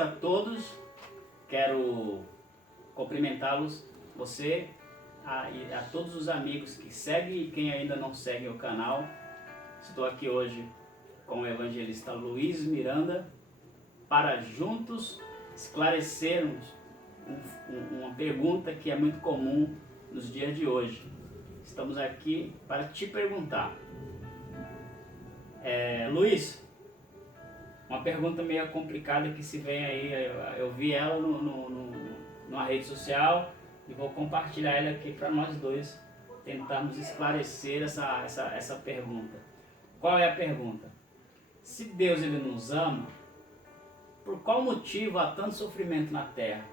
paz a todos. Quero cumprimentá-los, você e a todos os amigos que seguem e quem ainda não segue o canal. Estou aqui hoje com o evangelista Luiz Miranda para juntos esclarecermos uma pergunta que é muito comum nos dias de hoje. Estamos aqui para te perguntar, Luiz, uma pergunta meio complicada que se vem aí, eu vi ela numa rede social e vou compartilhar ela aqui para nós dois tentarmos esclarecer essa pergunta. Qual é a pergunta? Se Deus ele nos ama, por qual motivo há tanto sofrimento na terra?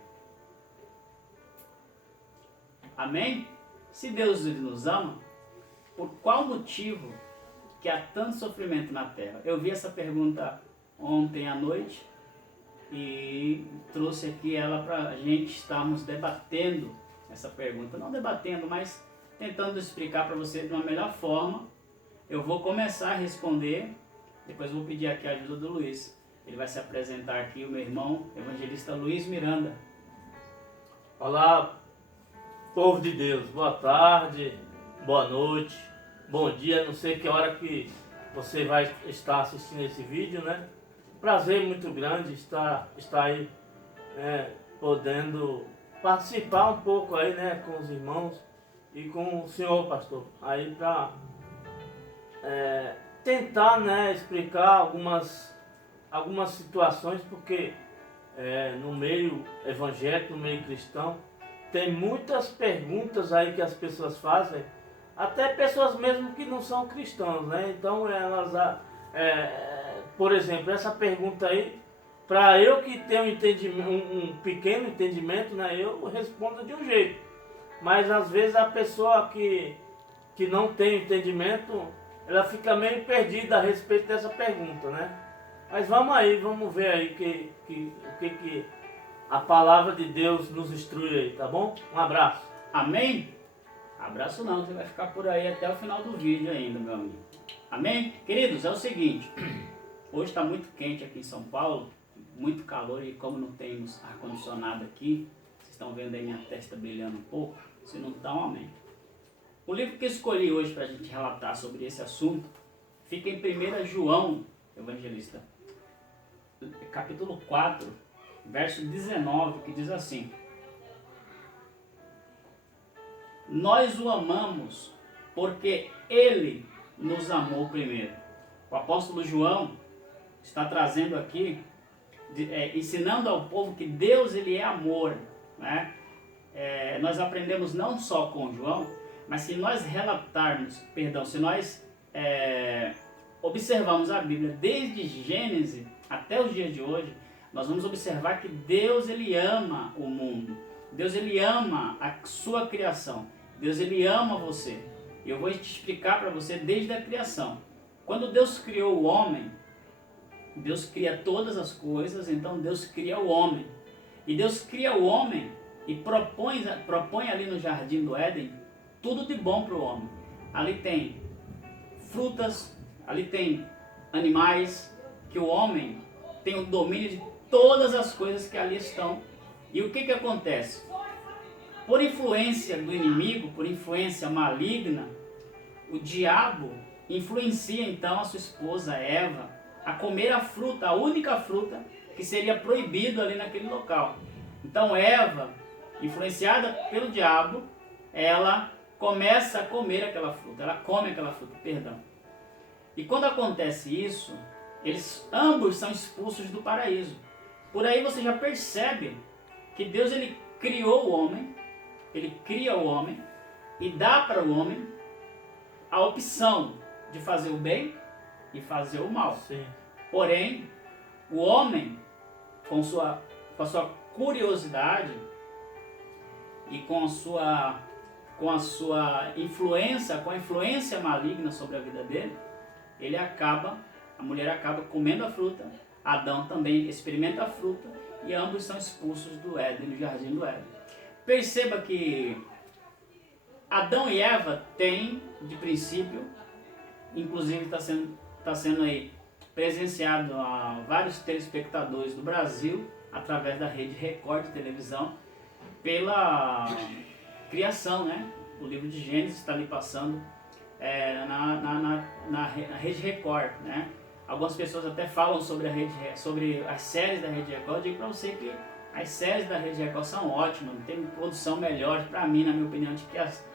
Amém? Se Deus ele nos ama, por qual motivo que há tanto sofrimento na terra? Eu vi essa pergunta ontem à noite e trouxe aqui ela para a gente estarmos debatendo essa pergunta. Não debatendo, mas tentando explicar para você de uma melhor forma. Eu vou começar a responder, depois vou pedir aqui a ajuda do Luiz. Ele vai se apresentar aqui, o meu irmão, evangelista Luiz Miranda. Olá, povo de Deus, boa tarde, boa noite, bom dia, não sei que hora que você vai estar assistindo esse vídeo, né? Prazer muito grande estar aí, podendo participar um pouco aí, né, com os irmãos e com o senhor pastor, aí para tentar, né, explicar algumas situações, porque no meio evangélico, no meio cristão, tem muitas perguntas aí que as pessoas fazem, até pessoas mesmo que não são cristãos, né? Então elas, por exemplo, essa pergunta aí, para eu que tenho um pequeno entendimento, né, eu respondo de um jeito, mas às vezes a pessoa que não tem entendimento, ela fica meio perdida a respeito dessa pergunta, né? Mas vamos ver aí o que a palavra de Deus nos instrui aí, tá bom? Um abraço. Amém? Abraço não, você vai ficar por aí até o final do vídeo ainda, meu amigo. Amém? Queridos, é o seguinte, hoje está muito quente aqui em São Paulo, muito calor, e como não temos ar-condicionado aqui, vocês estão vendo aí minha testa brilhando um pouco, se não está, um amém. O livro que eu escolhi hoje para a gente relatar sobre esse assunto fica em 1 João, evangelista, capítulo 4, verso 19, que diz assim: nós o amamos porque ele nos amou primeiro. O apóstolo João está trazendo aqui, ensinando ao povo que Deus ele é amor, né? Nós aprendemos não só com João, mas se nós se nós observarmos a Bíblia desde Gênesis até os dias de hoje, nós vamos observar que Deus ele ama o mundo, Deus ele ama a sua criação, Deus ele ama você. E eu vou te explicar para você desde a criação. Quando Deus criou o homem, Deus cria todas as coisas, então Deus cria o homem. E Deus cria o homem e propõe ali no jardim do Éden tudo de bom para o homem. Ali tem frutas, ali tem animais, que o homem tem o domínio de todas as coisas que ali estão. E o que acontece? Por influência do inimigo, por influência maligna, o diabo influencia então a sua esposa Eva a comer a fruta, a única fruta que seria proibido ali naquele local. Então Eva, influenciada pelo diabo, ela começa a comer aquela fruta, ela come aquela fruta, perdão. E quando acontece isso, ambos são expulsos do paraíso. Por aí você já percebe que Deus ele criou o homem, ele cria o homem e dá para o homem a opção de fazer o bem e fazer o mal. Sim. Porém, o homem, com a sua curiosidade e com a sua influência, com a influência maligna sobre a vida dele, a mulher acaba comendo a fruta, Adão também experimenta a fruta e ambos são expulsos do Éden, do jardim do Éden. Perceba que Adão e Eva têm, de princípio, inclusive está sendo aí presenciado a vários telespectadores do Brasil, através da rede Record de televisão, pela criação, né? O livro de Gênesis está ali passando na rede Record, né? Algumas pessoas até falam sobre as séries da rede Record. Eu digo para você que as séries da rede Record são ótimas, tem produção melhor para mim, na minha opinião, do que as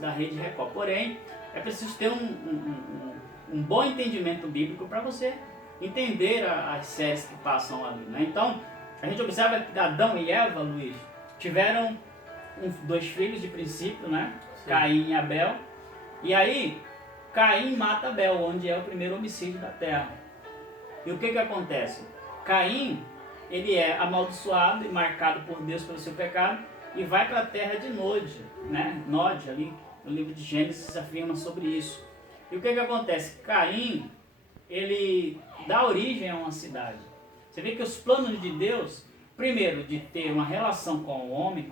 da rede Record. Porém, é preciso ter um bom entendimento bíblico para você entender as séries que passam ali, né? Então, a gente observa que Adão e Eva, Luiz, tiveram dois filhos de princípio, né? Sim. Caim e Abel. E aí, Caim mata Abel, onde é o primeiro homicídio da terra. E o que acontece? Caim, ele é amaldiçoado e marcado por Deus pelo seu pecado e vai para a terra de Nod, né? Nod, ali no livro de Gênesis afirma sobre isso. E o que acontece? Caim, ele dá origem a uma cidade. Você vê que os planos de Deus, primeiro, de ter uma relação com o homem,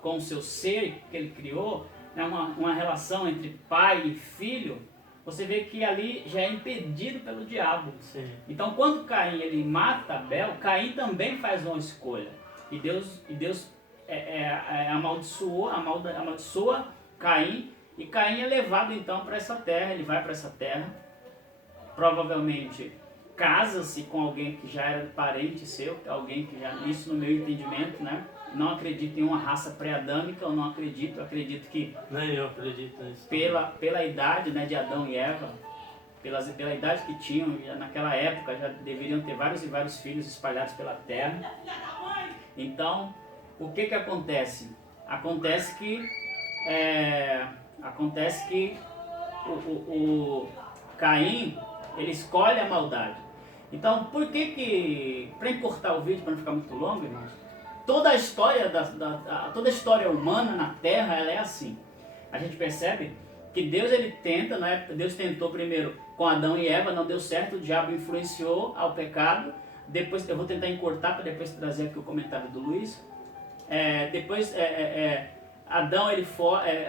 com o seu ser que ele criou, né, uma relação entre pai e filho, você vê que ali já é impedido pelo diabo. Sim. Então, quando Caim ele mata Abel, Caim também faz uma escolha. E Deus amaldiçoa Caim, e Caim é levado então para essa terra. Ele vai para essa terra, provavelmente casa-se com alguém que já era parente seu, alguém que já, isso no meu entendimento, né? Não acredito em uma raça pré-adâmica, eu não acredito, acredito que... Nem eu acredito nisso. Pela idade, né, de Adão e Eva, pela idade que tinham, naquela época já deveriam ter vários e vários filhos espalhados pela terra. Então, o que acontece? Acontece que o Caim, ele escolhe a maldade. Então, por que para encurtar o vídeo, para não ficar muito longo, irmãos, toda a história toda a história humana na Terra, ela é assim. A gente percebe que Deus ele tenta, né? Deus tentou primeiro com Adão e Eva, não deu certo, o diabo influenciou ao pecado. Depois eu vou tentar encurtar para depois trazer aqui o comentário do Luiz.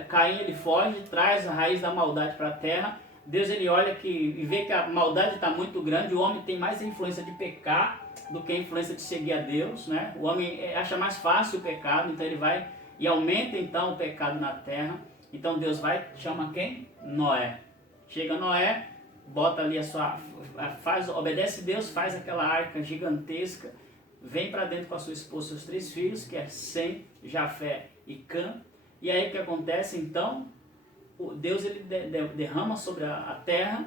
Caim ele foge, traz a raiz da maldade para a terra. Deus ele olha e vê que a maldade está muito grande, o homem tem mais influência de pecar do que a influência de seguir a Deus, né? O homem acha mais fácil o pecado, então ele vai e aumenta então o pecado na terra. Então Deus chama quem? Noé. Chega Noé, bota ali obedece Deus, faz aquela arca gigantesca, vem para dentro com a sua esposa e seus 3 filhos, que é Sem, Jafé e Cã. E aí o que acontece então? Deus ele derrama sobre a terra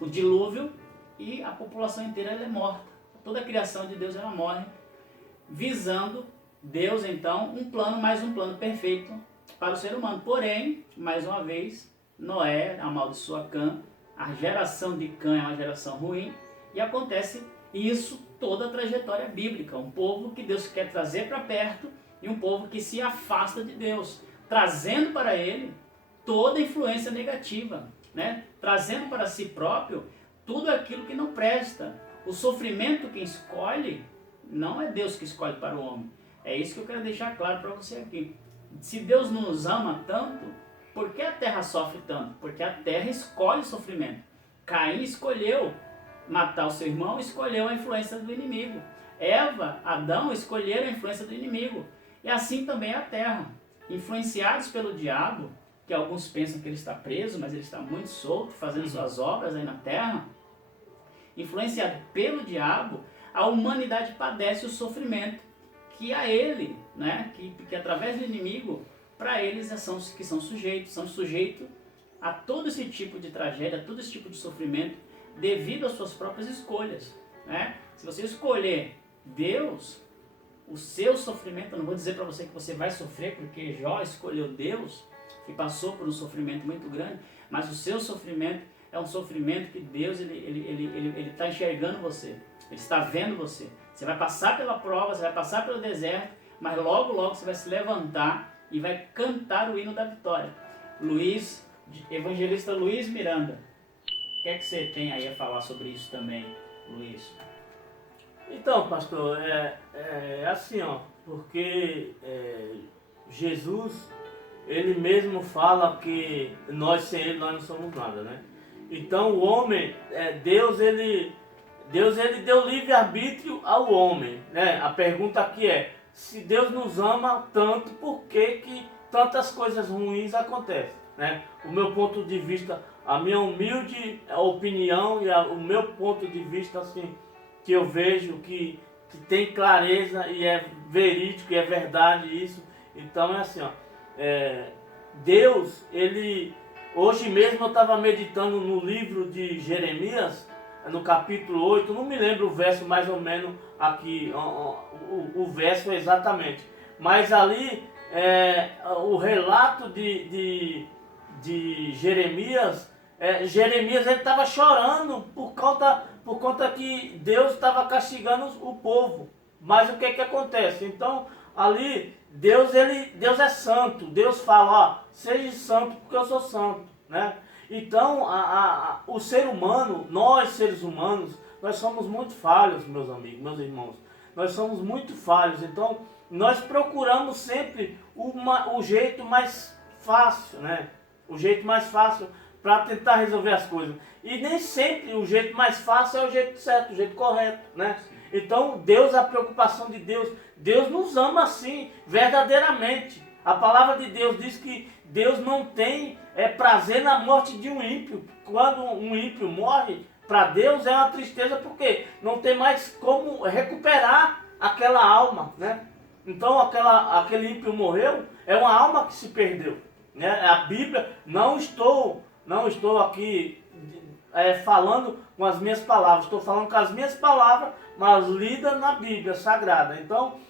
o dilúvio e a população inteira ela é morta. Toda a criação de Deus ela morre, visando Deus então mais um plano perfeito para o ser humano. Porém, mais uma vez, Noé amaldiçoa Cã, a geração de Cã é uma geração ruim, e acontece isso toda a trajetória bíblica. Um povo que Deus quer trazer para perto e um povo que se afasta de Deus, trazendo para ele toda influência negativa, né? Trazendo para si próprio tudo aquilo que não presta. O sofrimento quem escolhe não é Deus que escolhe para o homem. É isso que eu quero deixar claro para você aqui. Se Deus não nos ama tanto, por que a terra sofre tanto? Porque a terra escolhe o sofrimento. Caim escolheu matar o seu irmão, escolheu a influência do inimigo. Eva, Adão escolheram a influência do inimigo. E assim também a terra. Influenciados pelo diabo, que alguns pensam que ele está preso, mas ele está muito solto, fazendo suas obras aí na terra, influenciado pelo diabo, a humanidade padece o sofrimento que a ele, né, que através do inimigo, para eles são sujeitos a todo esse tipo de tragédia, a todo esse tipo de sofrimento, devido às suas próprias escolhas, né? Se você escolher Deus, o seu sofrimento, eu não vou dizer para você que você vai sofrer, porque Jó escolheu Deus, que passou por um sofrimento muito grande, mas o seu sofrimento é um sofrimento que Deus ele está enxergando você, ele está vendo você. Você vai passar pela prova, você vai passar pelo deserto, mas logo você vai se levantar e vai cantar o hino da vitória. Evangelista Luiz Miranda, o que é que você tem aí a falar sobre isso também, Luiz? Então, pastor, é assim, ó, porque Jesus, ele mesmo fala que nós sem ele nós não somos nada, né? Então o homem, Deus ele Deus ele deu livre-arbítrio ao homem, né? A pergunta aqui é, se Deus nos ama tanto, por que tantas coisas ruins acontecem, né? O meu ponto de vista, a minha humilde opinião e o meu ponto de vista, assim, que eu vejo que tem clareza e é verídico e é verdade isso. Então é assim, ó, Deus, ele... Hoje mesmo eu estava meditando no livro de Jeremias, no capítulo 8, não me lembro o verso mais ou menos aqui, o verso exatamente. Mas ali, o relato de Jeremias, Jeremias ele estava chorando por conta que Deus estava castigando o povo. Mas o que acontece? Então, ali... Deus é santo. Deus fala, ó, seja santo porque eu sou santo, né? Então, o ser humano, nós seres humanos, nós somos muito falhos, meus amigos, meus irmãos. Nós somos muito falhos. Então, nós procuramos sempre o jeito mais fácil, né? O jeito mais fácil para tentar resolver as coisas. E nem sempre o jeito mais fácil é o jeito certo, o jeito correto, né? Então, Deus, a preocupação de Deus, Deus nos ama assim, verdadeiramente. A palavra de Deus diz que Deus não tem prazer na morte de um ímpio. Quando um ímpio morre, para Deus é uma tristeza, porque não tem mais como recuperar aquela alma, né? Então, aquele ímpio morreu, é uma alma que se perdeu, né? A Bíblia, não estou aqui falando com as minhas palavras, estou falando com as minhas palavras, mas lida na Bíblia Sagrada. Então,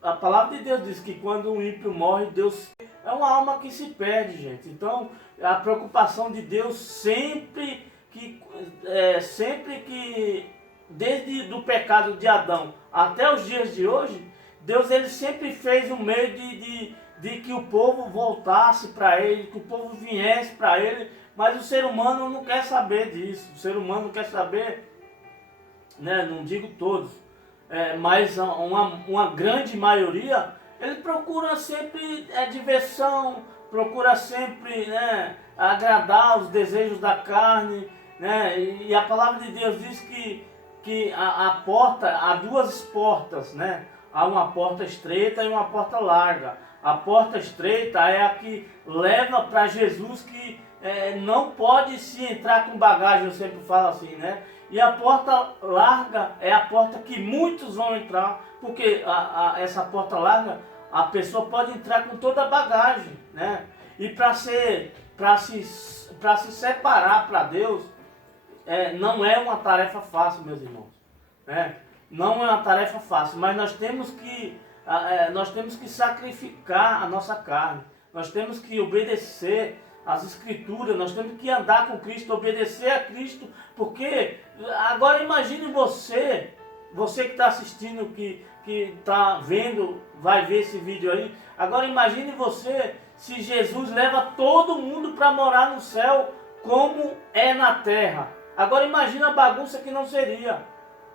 a palavra de Deus diz que quando um ímpio morre, Deus é uma alma que se perde, gente. Então, a preocupação de Deus sempre que desde do pecado de Adão até os dias de hoje, Deus ele sempre fez um meio de que o povo voltasse para ele, que o povo viesse para ele, mas o ser humano não quer saber disso. O ser humano quer saber, né, não digo todos, mas uma grande maioria, ele procura sempre diversão, procura sempre, né, agradar os desejos da carne, né, e a palavra de Deus diz que a porta, há duas portas, né, há uma porta estreita e uma porta larga. A porta estreita é a que leva para Jesus, que não pode se entrar com bagagem, eu sempre falo assim, né? E a porta larga é a porta que muitos vão entrar, porque essa porta larga, a pessoa pode entrar com toda a bagagem, né? E para se separar para Deus, não é uma tarefa fácil, meus irmãos, né? Não é uma tarefa fácil, mas nós temos que sacrificar a nossa carne, nós temos que obedecer as Escrituras, nós temos que andar com Cristo, obedecer a Cristo, porque agora imagine você que está assistindo, que está vendo, vai ver esse vídeo aí, agora imagine você se Jesus leva todo mundo para morar no céu como é na terra. Agora imagine a bagunça que não seria.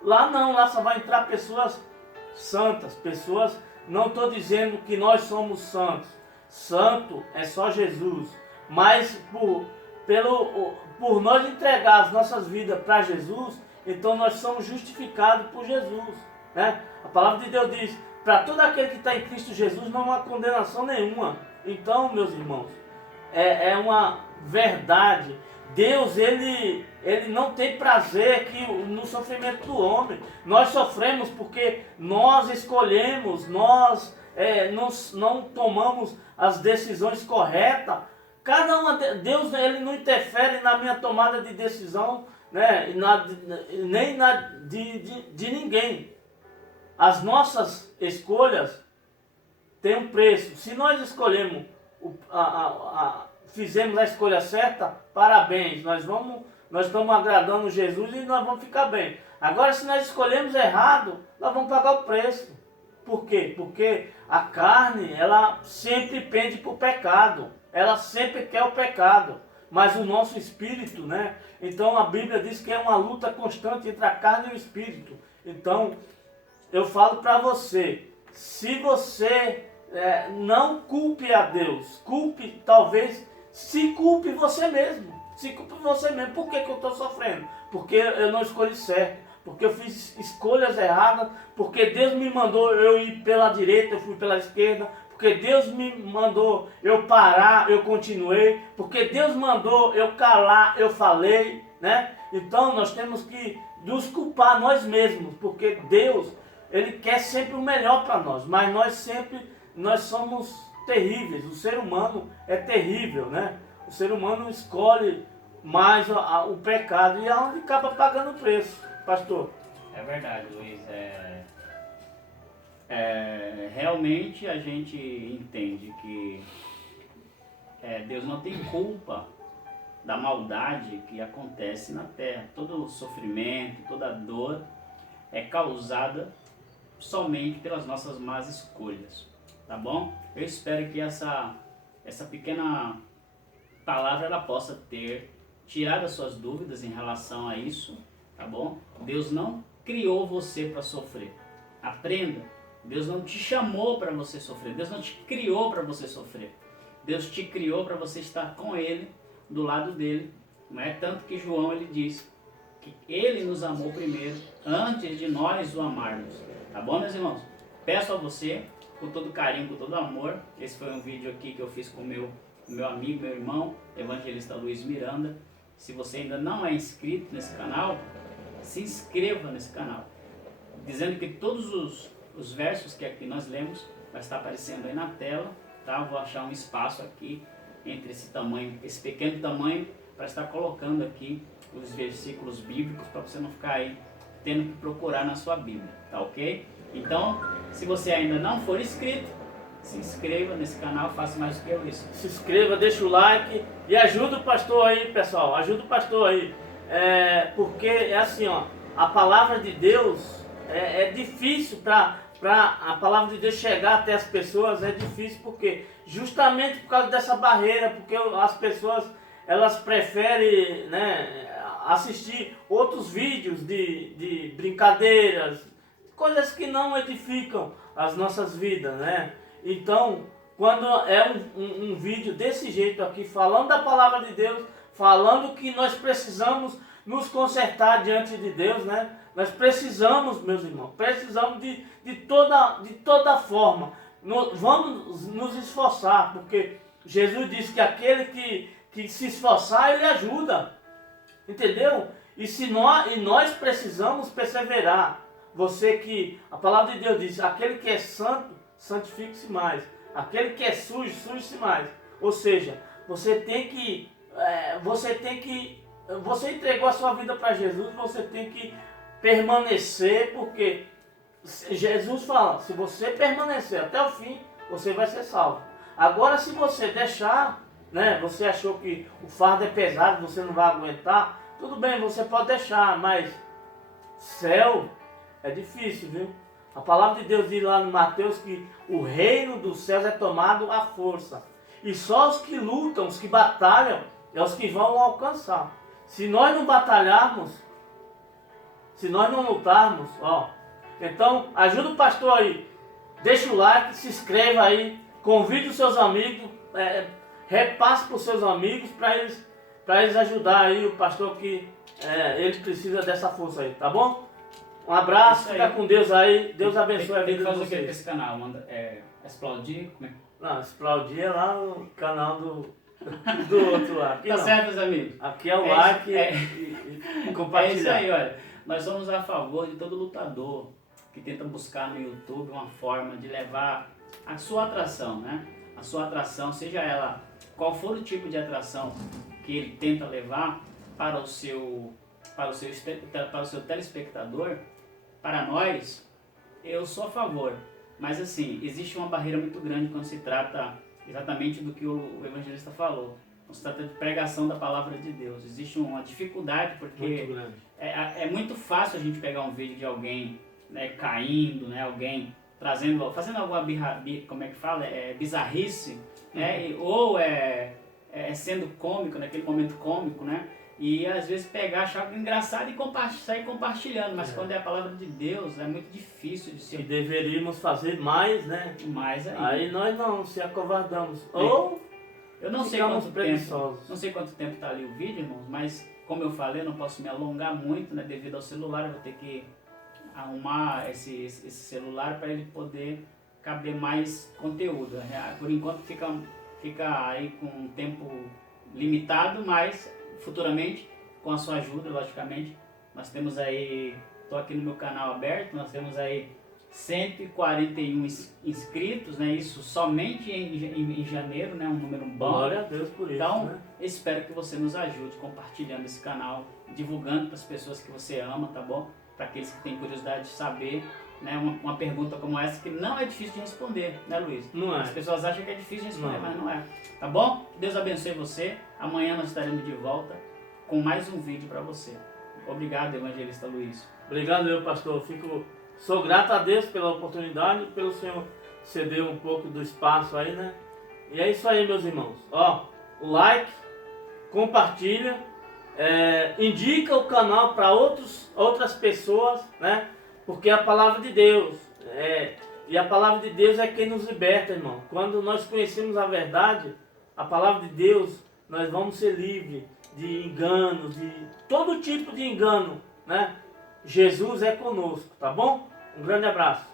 Lá não, lá só vai entrar pessoas santas, pessoas, não estou dizendo que nós somos santos, santo é só Jesus, mas por nós entregar as nossas vidas para Jesus, então nós somos justificados por Jesus, né? A palavra de Deus diz, para todo aquele que está em Cristo Jesus não há condenação nenhuma. Então, meus irmãos, é uma verdade. Deus, ele não tem prazer no sofrimento do homem. Nós sofremos porque nós escolhemos, nós não tomamos as decisões corretas. Deus ele não interfere na minha tomada de decisão, né, nem de ninguém. As nossas escolhas têm um preço. Se nós escolhemos fizemos a escolha certa, parabéns, nós estamos agradando Jesus e nós vamos ficar bem. Agora, se nós escolhemos errado, nós vamos pagar o preço. Por quê? Porque a carne, ela sempre pende para o pecado, ela sempre quer o pecado, mas o nosso espírito, né? Então a Bíblia diz que é uma luta constante entre a carne e o espírito. Então, eu falo para você, se você não culpe a Deus, se culpe você mesmo. Se culpe você mesmo. Por que eu estou sofrendo? Porque eu não escolhi certo. Porque eu fiz escolhas erradas. Porque Deus me mandou eu ir pela direita, eu fui pela esquerda. Porque Deus me mandou eu parar, eu continuei. Porque Deus mandou eu calar, eu falei, né? Então nós temos que nos culpar nós mesmos. Porque Deus, Ele quer sempre o melhor para nós. Mas nós somos terríveis. O ser humano é terrível, né? O ser humano escolhe mais o pecado e é onde acaba pagando o preço, pastor. É verdade, Luiz. Realmente a gente entende que Deus não tem culpa da maldade que acontece na terra. Todo o sofrimento, toda a dor é causada somente pelas nossas más escolhas, tá bom? Eu espero que essa pequena palavra ela possa ter tirado as suas dúvidas em relação a isso, tá bom? Deus não criou você para sofrer. Aprenda, Deus não te chamou para você sofrer, Deus não te criou para você sofrer. Deus te criou para você estar com Ele, do lado dele, não é? Tanto que João ele diz que Ele nos amou primeiro, antes de nós o amarmos, tá bom, meus irmãos? Peço a você, com todo carinho, com todo amor, esse foi um vídeo aqui que eu fiz com o meu amigo, meu irmão, evangelista Luiz Miranda. Se você ainda não é inscrito nesse canal, se inscreva nesse canal, dizendo que todos os versos que aqui nós lemos vai estar aparecendo aí na tela, tá? Eu vou achar um espaço aqui entre esse tamanho, esse pequeno tamanho, para estar colocando aqui os versículos bíblicos, para você não ficar aí tendo que procurar na sua Bíblia, tá ok? Então, se você ainda não for inscrito, se inscreva nesse canal, faça mais do que eu isso. Se inscreva, deixa o like e ajuda o pastor aí, pessoal. Ajuda o pastor aí. Porque é assim, ó, a palavra de Deus é difícil para a palavra de Deus chegar até as pessoas, é difícil porque justamente por causa dessa barreira, porque as pessoas elas preferem, né, assistir outros vídeos de brincadeiras, coisas que não edificam as nossas vidas, né? Então, quando é um vídeo desse jeito aqui, falando da palavra de Deus, falando que nós precisamos nos consertar diante de Deus, né? Nós precisamos, meus irmãos, precisamos de toda forma. Vamos nos esforçar, porque Jesus disse que aquele que se esforçar, Ele ajuda. Entendeu? E nós precisamos perseverar. A palavra de Deus diz, aquele que é santo, santifique-se mais. Aquele que é sujo, suje-se mais. Ou seja, você entregou a sua vida para Jesus, você tem que permanecer, porque Jesus fala, se você permanecer até o fim, você vai ser salvo. Agora, se você deixar, né, você achou que o fardo é pesado, você não vai aguentar, tudo bem, você pode deixar, mas céu é difícil, viu? A palavra de Deus diz lá no Mateus que o reino dos céus é tomado à força. E só os que lutam, os que batalham, é os que vão alcançar. Se nós não batalharmos, se nós não lutarmos, ó. Então, ajuda o pastor aí. Deixa o like, se inscreva aí, convide os seus amigos, repasse para os seus amigos para eles ajudar aí o pastor que ele precisa dessa força aí, tá bom? Um abraço, fica com Deus aí, Deus abençoe a vida de vocês. Tem que fazer o que esse canal? Explodir? Como é? Não, explodir é lá no canal do outro lá. Aqui tá não. certo, meus amigos? Aqui é o like e compartilhar. É isso aí, olha. Nós somos a favor de todo lutador que tenta buscar no YouTube uma forma de levar a sua atração, né? A sua atração, seja ela qual for o tipo de atração que ele tenta levar para o seu telespectador, para nós, eu sou a favor. Mas assim, existe uma barreira muito grande quando se trata exatamente do que o evangelista falou. Quando se trata de pregação da palavra de Deus. Existe uma dificuldade porque é muito fácil a gente pegar um vídeo de alguém, né, caindo, né, alguém fazendo alguma como é que fala? Bizarrice, né, ou sendo cômico, naquele momento cômico, né? E às vezes pegar, achar engraçado e sair compartilhando, mas quando é a palavra de Deus é muito difícil de ser. E deveríamos fazer mais, né? Mais ainda. Aí nós não se acovardamos. Ou Eu não sei ficamos quanto tempo, preguiçosos. não sei quanto tempo está ali o vídeo, irmãos, mas como eu falei, eu não posso me alongar muito, né, devido ao celular, eu vou ter que arrumar esse celular para ele poder caber mais conteúdo. Por enquanto fica aí com um tempo limitado, mas futuramente, com a sua ajuda, logicamente, nós temos aí, estou aqui no meu canal aberto, nós temos aí 141 inscritos, né? Isso somente em janeiro, né? Um número bom. Glória a Deus por isso. Então, né? espero que você nos ajude compartilhando esse canal, divulgando para as pessoas que você ama, tá bom? Para aqueles que têm curiosidade de saber, né? Uma pergunta como essa que não é difícil de responder, né, Luiz? Não é. As pessoas acham que é difícil de responder, Não. mas não é. Tá bom? Que Deus abençoe você. Amanhã nós estaremos de volta com mais um vídeo para você. Obrigado, evangelista Luiz. Obrigado, meu pastor. Sou grato a Deus pela oportunidade, pelo Senhor ceder um pouco do espaço aí, né? E é isso aí, meus irmãos. Ó, o like, compartilha, indica o canal para outras pessoas, né? Porque a palavra de Deus, e a palavra de Deus é quem nos liberta, irmão. Quando nós conhecemos a verdade, a palavra de Deus, nós vamos ser livres de enganos, de todo tipo de engano, né? Jesus é conosco, tá bom? Um grande abraço.